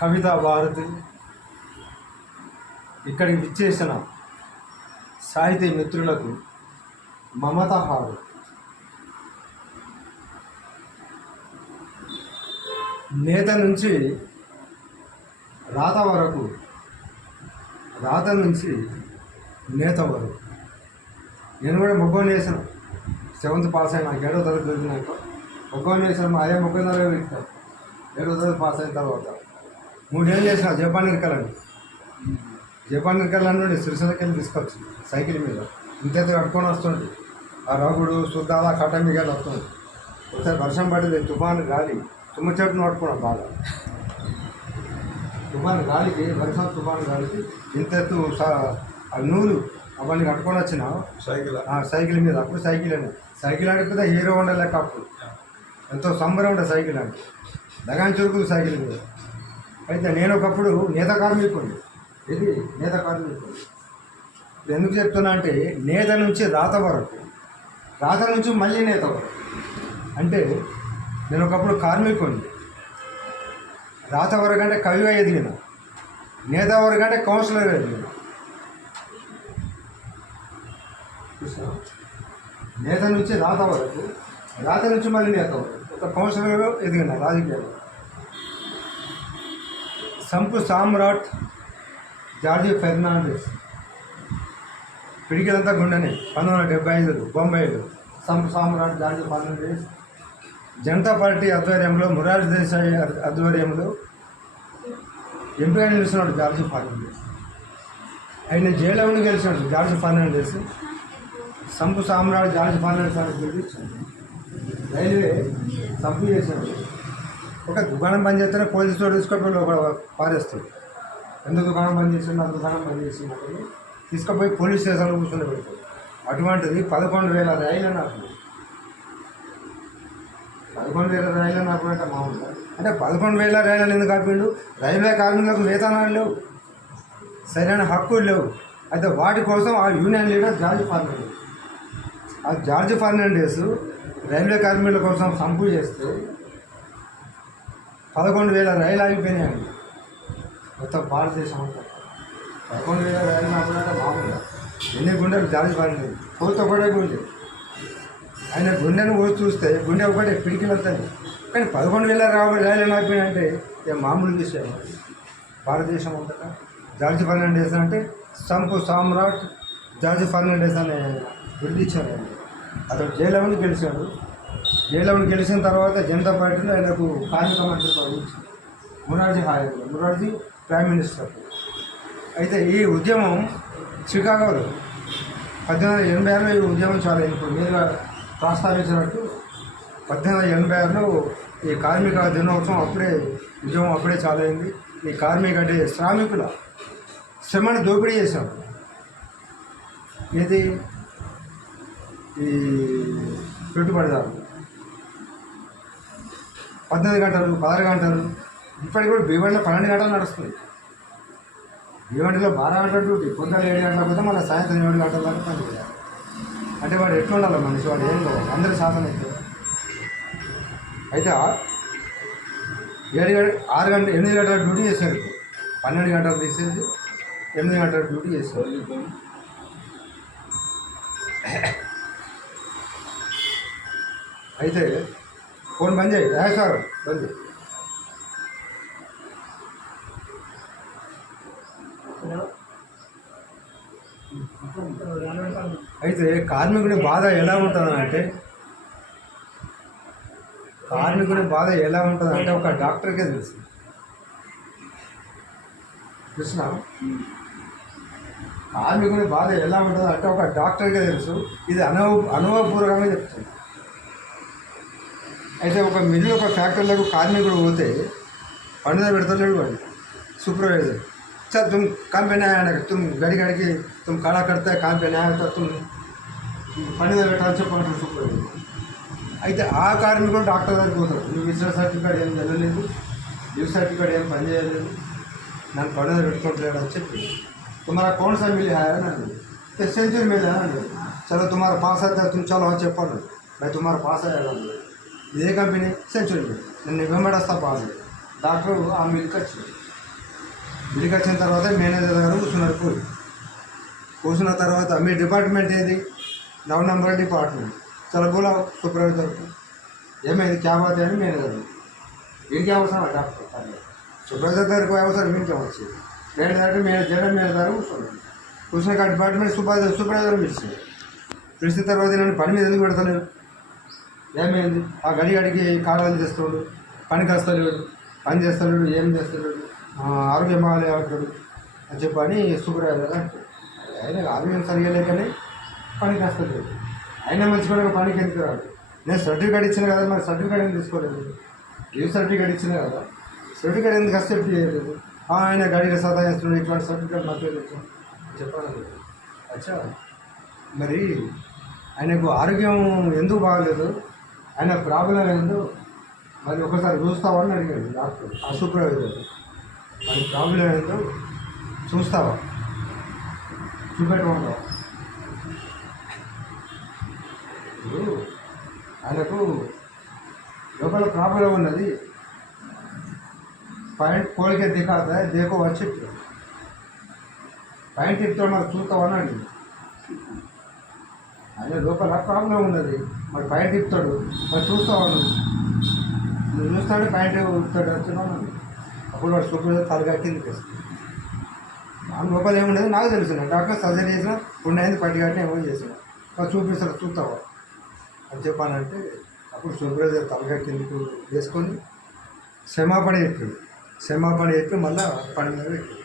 కవితా భారతి ఇక్కడికి విచ్చేసిన సాహితీ మిత్రులకు మమత హారు నేత నుంచి రాత వరకు రాత నుంచి నేత వరకు. నేను కూడా మొగ్గని వేసిన సెవెంత్ పాస్ అయినా ఏడో తరగతి చదివినాక మొగ్గని వేసిన అదే మొగ్గన్నర తరగతి ఏడో తరగతి పాస్ అయిన తర్వాత మూడేళ్ళు చేసిన జపాన్ ఇరకాలండి జపాన్ ఇరకాలని సిరిసిల్లకి వెళ్ళి తీసుకొచ్చి సైకిల్ మీద ఇంత కట్టుకొని వస్తుంది ఆ రగుడు శుద్ధాల కటమి గాలి వస్తుంది ఒకసారి వర్షం పడింది తుఫాను గాలి తుమ్మ చెట్టు నోట్టుకున్నాం బాగా. తుఫాను గాలికి వర్షం తుఫాను గాలికి ఇంత ఎత్తు సా- ఆ నూలు అవన్నీ కట్టుకొని వచ్చిన సైకిల్. ఆ సైకిల్ మీద అప్పుడు సైకిల్ అని. సైకిల్ ఆడిపోతే హీరో ఉండే లెక్క అప్పుడు ఎంతో సంబరం ఉండే సైకిల్ అంటే దగాన్ చురుకులు సైకిల్ మీద. అయితే నేను ఒకప్పుడు నేత కార్మికుడు ఇది నేత కార్మికుడు ఎందుకు చెప్తున్నా అంటే నేత నుంచి రాత వరకు రాత నుంచి మళ్ళీ నేత వరకు. అంటే నేను ఒకప్పుడు కార్మికుడిని. రాత వరకు అంటే కవిగా ఎదిగిన నేత వరకు అంటే కౌన్సిలర్గా ఎదిగిన నేత నుంచి రాత వరకు రాత నుంచి మళ్ళీ నేత వరకు. ఒక కౌన్సిలర్ ఎదిగిన రాజకీయాలు సంపు సామ్రాట్ జార్జి ఫెర్నాండెస్. పిడికిలంతా గుండెనే పంతొమ్మిది వందల డెబ్బై ఐదు బొంబాయిలో సంపు సామ్రాట్ జార్జి ఫెర్నాండెస్. జనతా పార్టీ ఆధ్వర్యంలో మురారి దేశాయ్ ఆధ్వర్యంలో ఎంపీగా నిలిచినాడు జార్జి ఫెర్నాండెస్. ఆయన జైల్లో ఉండి గెలిచినాడు జార్జి ఫర్నాండెస్. సంపు సామ్రాట్ జార్జి ఫర్నాండెస్ అని పిలిపించాడు. రైల్వే సంపు చేశాడు. ఒక దుకాణం బంద్ చేస్తేనే పోలీసులు తీసుకొని లోపల పారేస్తాడు ఎందుకు దుకాణం బంద్ చేసిండు? అంత దుకాణం బంద్ చేసిండు తీసుకుపోయి పోలీస్ స్టేషన్లో కూర్చొని పెడతాడు అటువంటిది పదకొండు వేల రైలు నాకు పదకొండు వేల రైలు నాకు అంటే మామూలుగా. అంటే పదకొండు వేల రైలు ఎందుకు ఆపిండు? రైల్వే కార్మికులకు వేతనాలు లేవు. సరైన హక్కులు లేవు. అయితే వాటి కోసం ఆ యూనియన్ లీడర్ జార్జ్ ఫర్నాండెస్. ఆ జార్జ్ ఫర్నాండెస్ రైల్వే కార్మికుల కోసం సంపు చేస్తే పదకొండు వేల రైలు ఆగిపోయినాయండి. మొత్తం భారతదేశం అంతా. పదకొండు వేల రైలు నాకునంటే మామూలుగా. ఎన్ని గుండెలు జార్జ్ పడింది పోతే ఒకటే గుండె. ఆయన గుండెను పోసి చూస్తే గుండె ఒకటే పిడికిలు వస్తుంది కానీ పదకొండు వేల రాబడి రైలు ఆగిపోయినాయంటే ఇక మామూలు విషయం. భారతదేశం అంతటా జార్జ్ ఫర్నాండేస్ అంటే సంపు సామ్రాట్ జార్జ్ ఫర్నాండేస్ అనే బిరుదు అతను జైలు గెలిచాడు. జైలు గెలిచిన తర్వాత జనతా పార్టీలో ఆయనకు కార్మిక మంత్రి పదవి మురార్జీ హాయకు మురార్జీ ప్రైమ్ మినిస్టర్. అయితే ఈ ఉద్యమం చికాగోలో పద్దెనిమిది వందల ఎనభై ఆరులో ఈ ఉద్యమం చాలా ఇప్పుడు మీరు ప్రస్తావించినట్టు పద్దెనిమిది వందల ఎనభై ఆరులో ఈ కార్మిక దినోత్సవం అప్పుడే ఉద్యమం అప్పుడే చాలైంది ఈ కార్మిక అంటే శ్రామికుల శ్రమను దోపిడీ చేశాం ఇది ఈ పెట్టుబడిదారులు. పద్దెనిమిది గంటలు పదహారు గంటలు. ఇప్పటికి కూడా భీవండిలో పన్నెండు గంటలు నడుస్తుంది. భీవండిలో బారా గంటల డ్యూటీ పొద్దున్న ఏడు గంటల పోతే మళ్ళీ సాయంత్రం ఏడు గంటల దాకా పని చేయాలి అంటే వాడు ఎట్లా ఉండాలి మనిషి? వాడు ఏం కావాలి? అందరి సాధన అయితే. అయితే ఏడు గంట ఆరు గంట ఎనిమిది గంటల డ్యూటీ చేశారు పన్నెండు గంటలు తీసేసి ఎనిమిది గంటల డ్యూటీ చేశారు అయితే ఫోన్ బంద్ చేయి. సార్? బంద్ చేయి. అయితే కార్మికుడి బాధ ఎలా ఉంటుందంటే కార్మికుడి బాధ ఎలా ఉంటుంది అంటే ఒక డాక్టర్కే తెలుసు. కృష్ణ కార్మికుడి బాధ ఎలా ఉంటుంది అంటే ఒక డాక్టర్కే తెలుసు. ఇది అనుభవ అనుభవపూర్వకంగా చెప్తుంది. అయితే ఒక మిల్లు ఒక ఫ్యాక్టరీలకు కార్మికుడు పోతే పండుగ పెడతలేడు వాడు సూపర్వైజర్ సార్ तुम काम पे नहीं आया तुम गड़ी गड़ी की तुम खड़ा करते हैं काम पे नहीं आया तो तुम పని మీద పెట్టాలని చెప్పంటారు సూపర్వైజర్ అయితే ఆ కార్మికుడు డాక్టర్ దగ్గరికి పోతాడు నువ్వు ఇచ్చిన సర్టిఫికేట్ ఏం చదవలేదు లీవ్ సర్టిఫికేట్ ఏం పని చేయలేదు నన్ను పని మీద పెట్టుకోవట్లేడు అని చెప్పి तुम्हारा कौन सा मिल है ना तो सेंचुरी मिल है ना चलो तुम्हारा पास आता है तुम चलो हाँ చెప్పండి मैं तुम्हारा पास आएगा ఇదే కంపెనీ సెంచురీ. నేను వెంబడస్తా పాస్ డాక్టర్ ఆ మిల్క్ వచ్చింది. మిల్క్ వచ్చిన తర్వాత మేనేజర్ గారు కూర్చున్నారు పోయి. కూర్చున్న తర్వాత మీ డిపార్ట్మెంట్ ఏది? నవ్ నంబర్ డిపార్ట్మెంట్. చలో సూపర్వైజర్ ఏమైంది? క్యాబ్ అవుతాయి అని మేనేజర్. వీడికి అవసరం డాక్టర్? పర్లేదు సూపర్వైజర్ గారికి అవసరం వీడికి వచ్చింది మేనేజర్ మేనేజర్ జనరల్ మేనేజర్ కూర్చున్నాను కూర్చున్నాక డిపార్ట్మెంట్ సూపర్వైజర్ సూపర్వైజర్ పిలిచింది. పిలిచిన తర్వాత నేను పని మీద ఎందుకు పెడతాను ఏమైంది? ఆ గడి గడికి కాలాలు చేస్తాడు పనికి వస్తలేడు పని చేస్తలేడు ఏం చేస్తలేడు ఆరోగ్యం బాగాలే అంటాడు అని చెప్పని అని అంటాడు ఆయన ఆరోగ్యం సరిగా లేకనే పనికి వస్తలేడు ఆయన మంచిగా పనికి ఎందుకు రాడు నేను సర్టిఫికేట్ ఇచ్చిన కదా మరి సర్టిఫికేట్ ఏం తీసుకోలేదు? లీవ్ సర్టిఫికేట్ ఇచ్చిన కదా సర్టిఫికేట్ ఎందుకు అక్సెప్ట్ చేయలేదు? ఆయన గడికి సదా చేస్తున్నాడు ఇట్లాంటి సర్టిఫికేట్ మాకు చెప్పాలి అచ్చా. మరి ఆయనకు ఆరోగ్యం ఎందుకు బాగలేదు? ఆయన ప్రాబ్లం ఏందో మరి ఒకసారి చూస్తావా అని అడిగాడు డాక్టర్ ఆ సూపర్వైజర్ అది ప్రాబ్లం ఏందో చూస్తావా? చూపెట్టుకుంటావా ఇప్పుడు ఆయనకు లోపల ప్రాబ్లం ఉన్నది. పాయింట్ కోరిక దిఖాత దేకో వచ్చి పాయింట్ చెప్తాడు మరి చూస్తావా అని అడిగింది ఆయన లోపల ప్రాబ్లం ఉన్నది. మరి ప్యాంట్ ఇస్తాడు మరి చూస్తావా నువ్వు నువ్వు చూస్తాడు ప్యాంట్ ఇస్తాడు వచ్చినావు అప్పుడు వాడు సూపర్ తలగా కిందకి వేస్తాడు ఆ లోపల ఏముండదు నాకు తెలుసు. డాక్టర్ సర్జరీ చేసిన ఉండేది పట్టి కట్టిన ఏమో చేసిన. మరి చూపిస్తాడు చూస్తావా అని చెప్పానంటే అప్పుడు సూపర్వైజర్ తలగా కిందకు వేసుకొని క్షమాపణ చెప్పాడు. క్షమాపణ చెప్పి మళ్ళీ పని మీద పెట్టాడు.